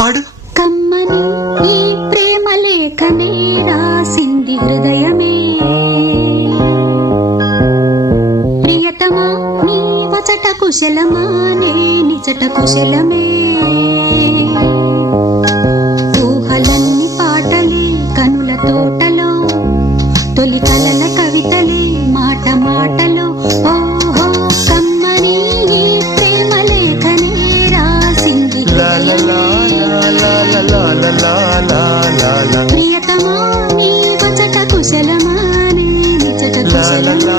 పాడు. కమ్మని ఈ ప్రేమ లేఖనే రాసింది హృదయమే, ప్రియతమా నీ వచట కుశలమా నే నిజట కుశలమే. ఊహలన్ని పాటలే కనుల తోటలో, తొలి కలల కవితలే మాట మాటలో. ఓహో కమ్మని ఈ ప్రేమ లేఖనే రాసింది ప్రియతమా నీ వచట కుశలమా నే నిజట కుశలమా.